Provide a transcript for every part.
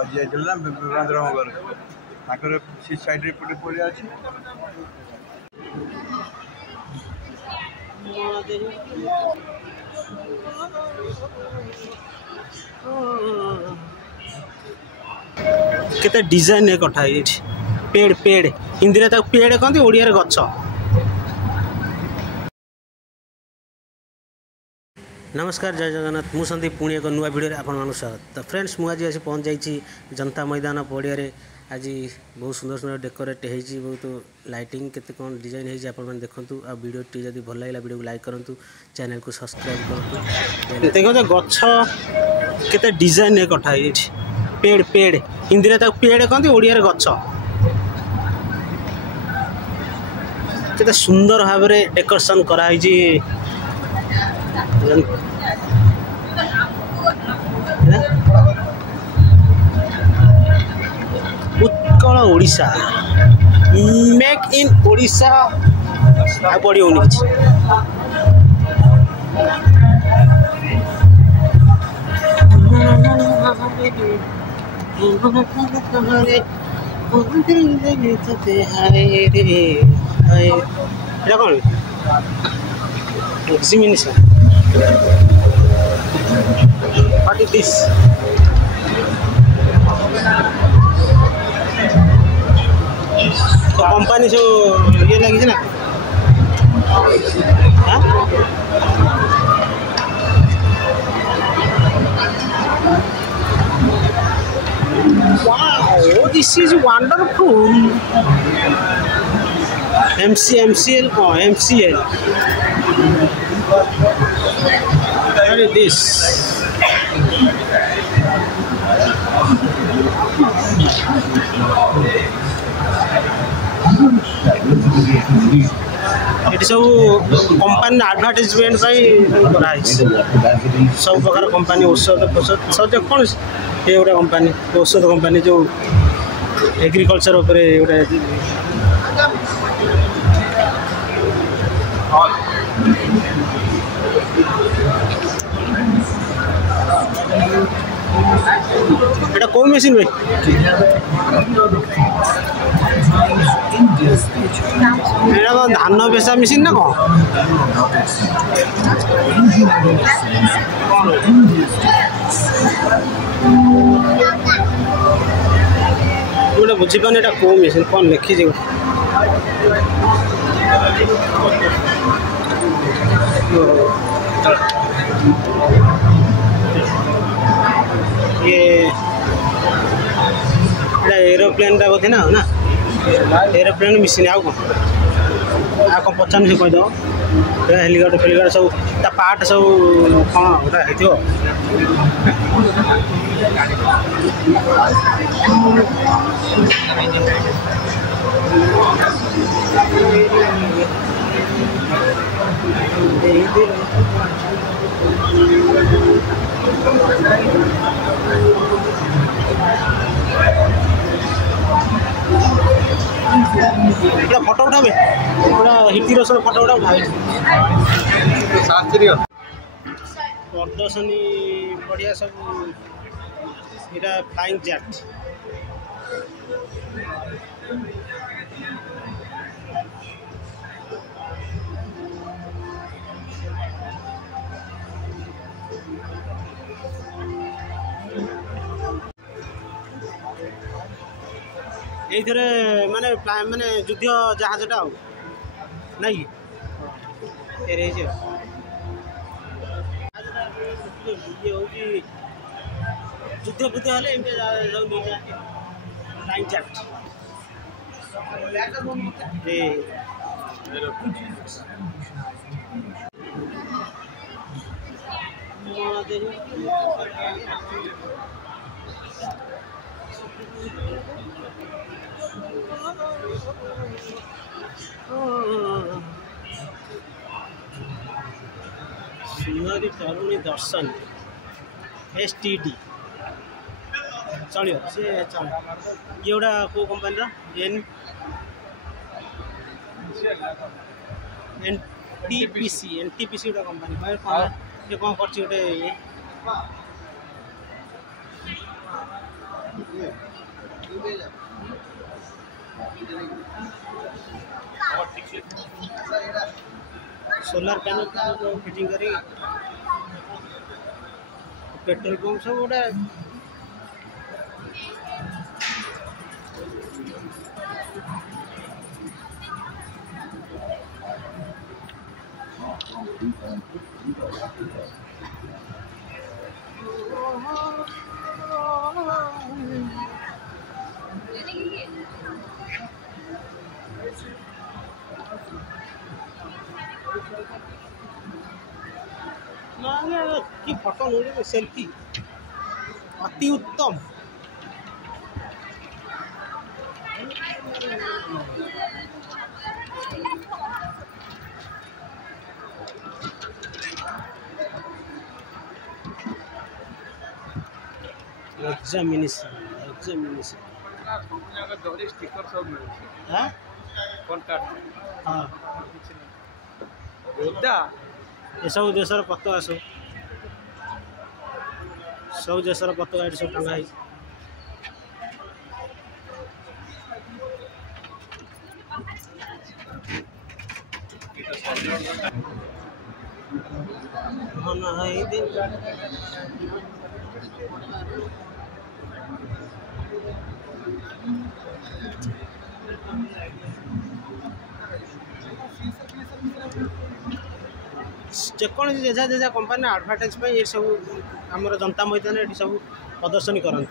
आज जाइला विवेकानंद घर ताकर सी साइड रे पड़िया अछि केते डिजाइन है कथा ये पेड़ पेड़ हिंदी रे ताक पेड़ कहंती ओडिया रे गच्छ। नमस्कार जय जगन्नाथ मु संदीप पुणी एक नुआ वीडियो आपण मानु स्वागत। तो फ्रेंड्स मु आज पहुंच जाइए जनता मैदान पड़िया आज बहुत सुंदर सुंदर डेकोरेट होती बहुत लाइटिंग केते कौन डिजाइन होती आप देखूँ आ वीडियो टी जब भल लगे वीडियो को लाइक करूँ चैनल को सब्सक्राइब करूँ। देखो गच्छ केते डिजाइन है कथा ये पेड़ पेड़ हिंदी रे ताक पेड़ कहंती ओडिया रे गच्छ केते सुंदर भाव में डेकोरेशन कराई उत्कल ओडिशा मेक इन ओडिशा आ पड़ी होनी कौन examination what is this तो कंपनी जो ये लगी ना wow this is wonderful MCL or MCL what is this it सब कंपनी एडवर्टाइजमेंट सब प्रकार कंपनी औषध औषध कौन ये गोटे कंपनी औषध कंपनी जो एग्रीकल्चर उपरे गोटे এটা কোন মেশিন ভাই এটা কোন ধান পেশা মেশিন না কোন গোটা বুঝিপানি এটা কোন মেশিন কোন লিখিছি ये एरोप्लेन टा बोधे ना ना एरोप्लेन मिसिन आउ कौन पचान से कहीद हेलीकप्टर फेलीकप्टर सब ता पार्ट सब कौन गोटा पूरा फोटो उठावे पूरा हिटिरो सब फोटो उठावे शास्त्रीय प्रदर्शनी बढ़िया सब इटा फ्लाइंग जेट ये माने माने युद्ध जहाजटा नहीं ये युद्ध बुद्ध हेल्ले फ्लाइंग जेट सुंदरी तरुणी दर्शन STD चलियो से चल ये गोटा को कंपनी NTPC गोटा कंपनी ये कौन कर सोलर पैनल फिटिंग करी पेट्रोल पंप सब गोटे कि फोटो नहीं सेल्फी अति उत्तम एग्जामिनेशन स्टिकर सब मिलছে हाँ कॉन्टैक्ट हाँ योद्धा ये सब देशर पताका सब देशर पताका ये सब टंगा है जेकोसी जेजा जेजा कंपानी आडभर्टाइज ये सब आमर जनता मैदान ये सब प्रदर्शनी करते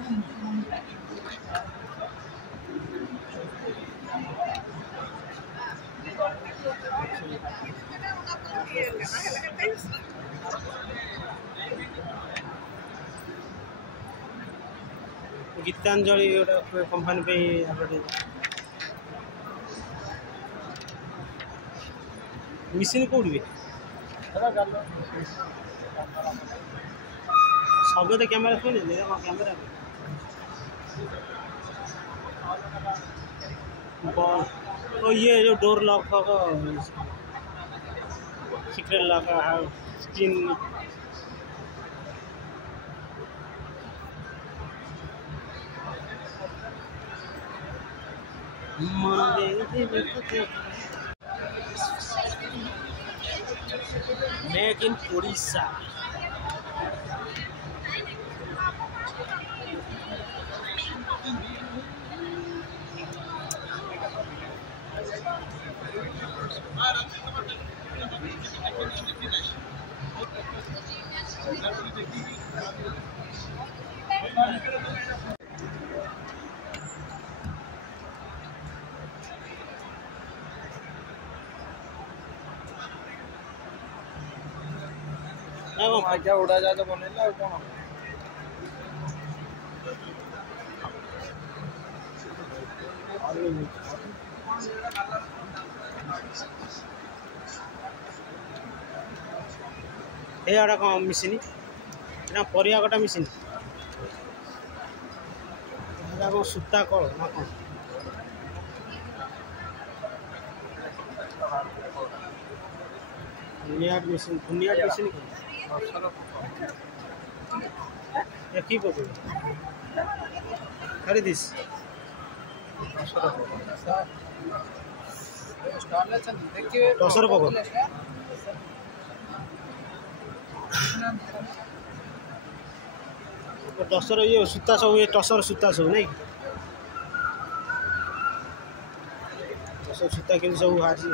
गीतांजलि गोटे कंपानी पे मिशन कौटी सब तो कैमेरा थोड़ी कैमेरा ये जो door lock secret lock screen make in Orissa आज्ञा उड़ा जा तो बनेला और कौन ये आड़ा कौन मिसिनी ना परिया कटा मिसिनी कौन सूता कल ना कौन बुनियाद मिसिन की पकड़ खरीदिस टसर पकड़ टसर ये सूता सब ये टसर सूता सब नहीं टसर सूता के सब हाजी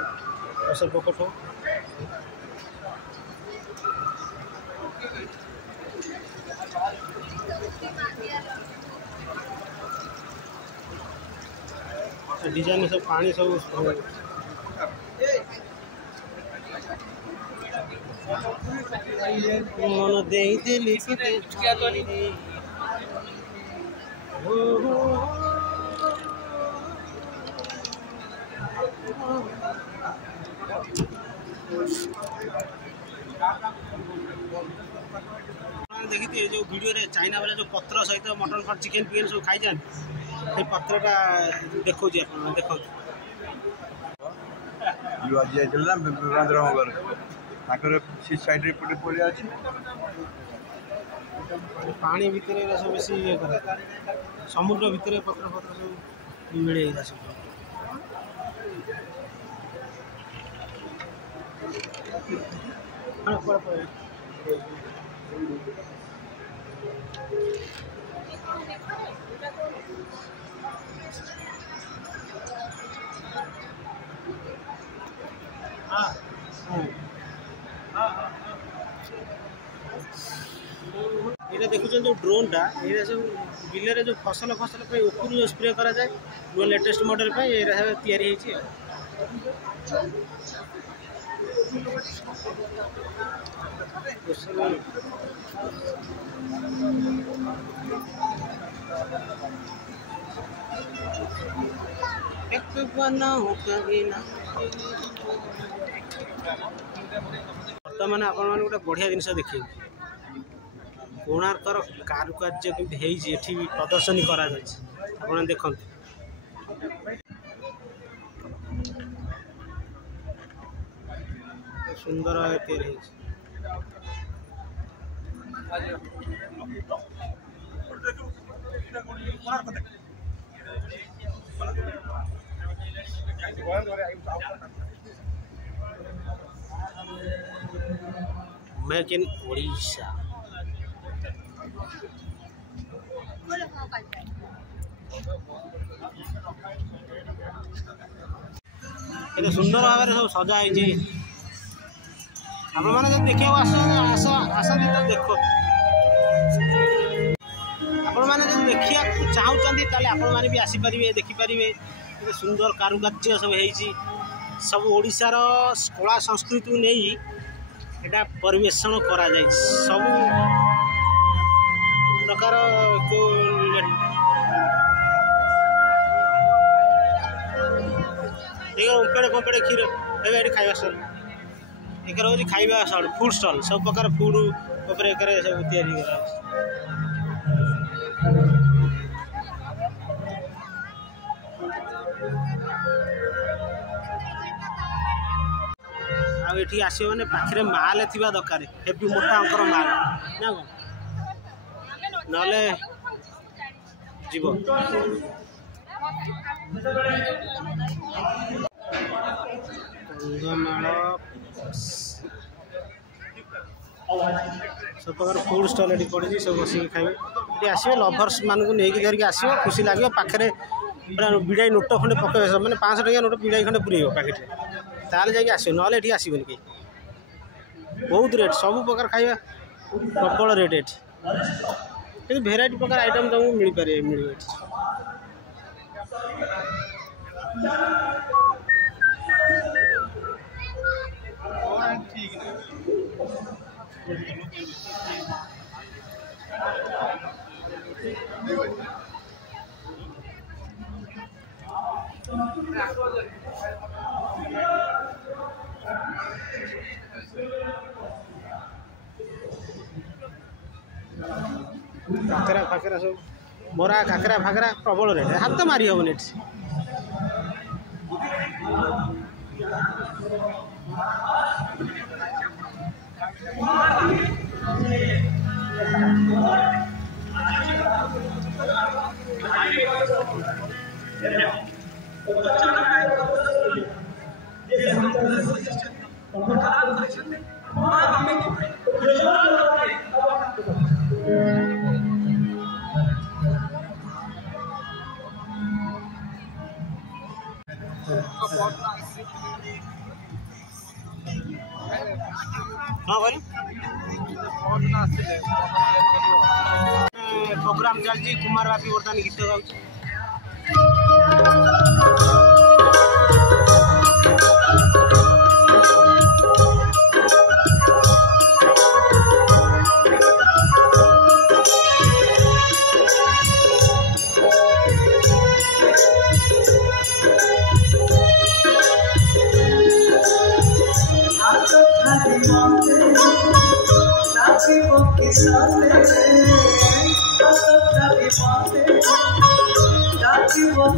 टसर पकड़ डिजाइन सब पानी सब मन दे देखी जो वीडियो रे चाइना वाला जो पत्र सहित मटन फट चिकेन पिकेन सब खाई जाए पत्रटा देखो देखो आज जाइला विवेकानंद घर ताकर सी साइड रे पड़े पड़े अछि पानी भितर सब बेसी ये करे समुद्र भितर पत्र पत्र सब मिले सब ये देखुन जो ड्रोन टा ये सब बिल जो फसल फसल पे ऊपर जो स्प्रे करा जाए वो लेटेस्ट मॉडल पे ये तैयारी होती है बर्तमान आपण मान गोटे बढ़िया जिनस देखिए कोणार्कर कारुकार्य केमती प्रदर्शनी करा आप देखते सुंदर तैयारी मेक इन ओडिशा ये सुंदर भाव में सब सजा है आप देखा आसती तो देख आपण देखा चाहते आपण भी आसीपारे देखिपारे सुंदर कारुकार्य सब है सब ओडिशार कला संस्कृति को नहीं एटा परिवेषण करा जाए सब प्रकार ओंपेड़े कंपेड़े क्षीर ये खाଇବା स्टल एक हूँ खाଇବା स्टल फूड स्टल सब प्रकार फूड उपर सब तैयारी आठी आसो मैंने पाखे माल थी दरकार हेवी मोटा अंकर माल ना कौन ना जीव कंधमाल सब प्रकार फूड स्टल ये पड़ी सब बस खाइए ये आसवे लभर्स मानक नहीं धरिक आसो खुशी लगे पाखे पूरा विड़ाई नोट खंडे पकड़े सब मैंने 500 टकिया नोट विड़ाई खंडे पुरेब पैकेट ताल जाकि आसो ना ये आसबन कहीं बहुत रेट सब प्रकार खाइबा प्रबल रेट ये भेराइटी प्रकार आइटम तुमको मिल पारे मिल काकरा फाकरा सब बरा काकरा फाकरा प्रबल रेट हाथ मारी हेन हाँ बोल प्रोग्राम चलती कुमार बापी बर्तमान गीत गाँव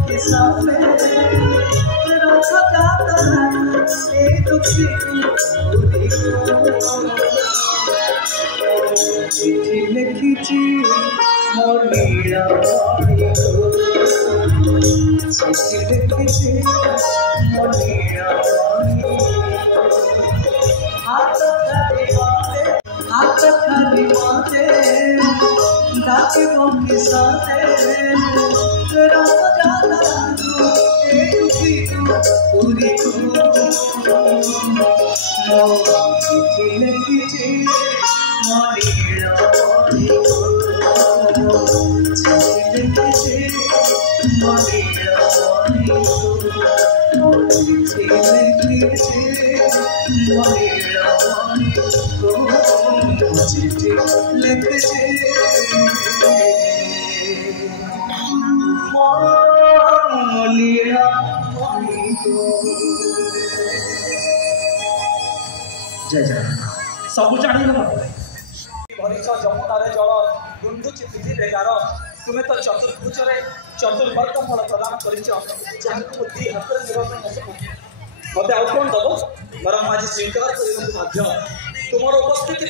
के सामने लिखी मोर नीला लिखी मोर नीला हाथ खाली माते गाची के साथे तेरा जाना एक भी पूरी लिखी मोरीड़ा जय जय सब जानी जमुनार जल गुंडुची पृथ्वी गार तुम्हें तो चतुर्भुज चतुर्वर्ग फल प्रदान कर बुद्धि हाथ मत आउ कौन दब बर आज स्वीकार करने तुम उपस्थिति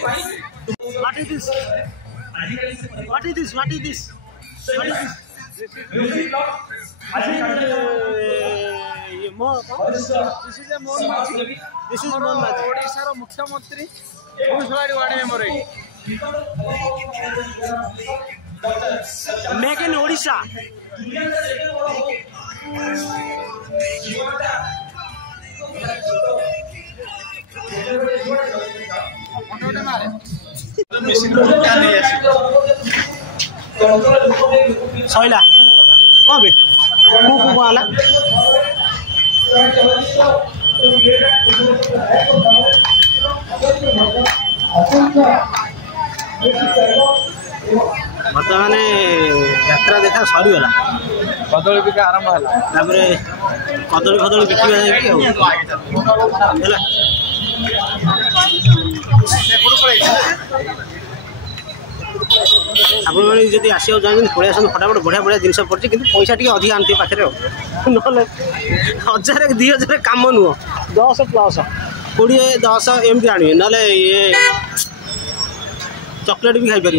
ओडिशार मुख्यमंत्री ward member make in Odisha Saila कौन बे आला बर्तमान यात्रा देखा सरीगला कदली बिका आरंभ है कदली फदली बिकवा आपण मैंने जब आसा चाहते पलि आस फटाफट बढ़िया बढ़िया जिन पड़ी कि पैसा टी अधिक आनते पाखे ना 1000 2000 कम नुह 10 प्लस 20 10 एमती आणवे ना ये चॉकलेट भी खाई पार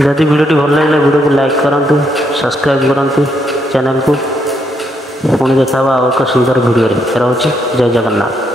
जदि वीडियो भल लगे वीडियो को लाइक करूँ सब्सक्राइब करूँ चैनल को पुणी देखा एक सुंदर वीडियो रही जय जगन्नाथ।